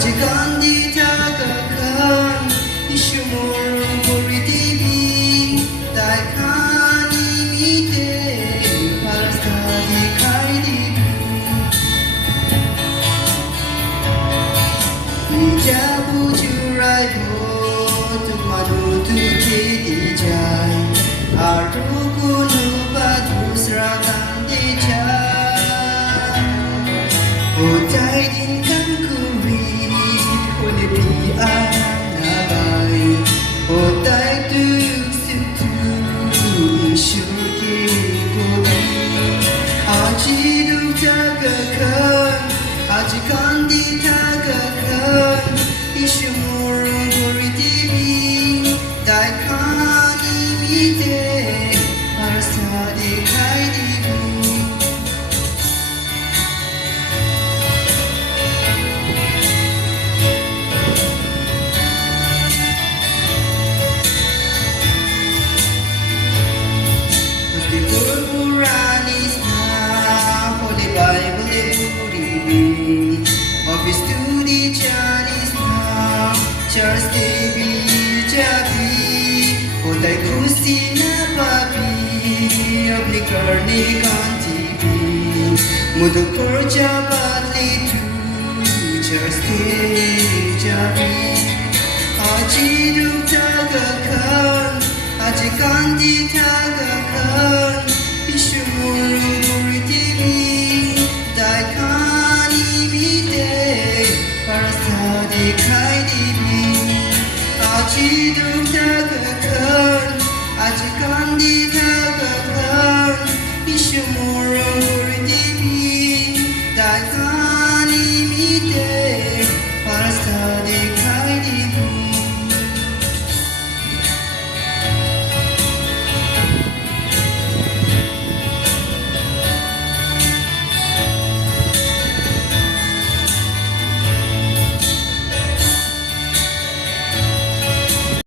아직 안디 다가간 이슈몰 우리 TV 달칸이 밑에 발사디 카이디브 이자부 주라이보 뚜마루 두케디 자이 아루구 누바 두스라간 디자 오타이 딘간 쿠리 오네피 아나바이 오타이 뚝스투 이슈르기 고비 아지루 다가간 아직 안디 다가간 이슈모른 고리 TV 달칸이 밑에 발사디 카이디브 Office to the Chinese now, Charles David Jabi, Hotai Kusina Papi, Obligarni Kantibi, Mudu Korja Badli to Charles David Jabi, Ajidu Tagakan, Ajikandi Tagakan, Ishumuru Guri TV, Daikani Mite, Parasadi Kaidi, Ajidu Tagakan, Ajikandi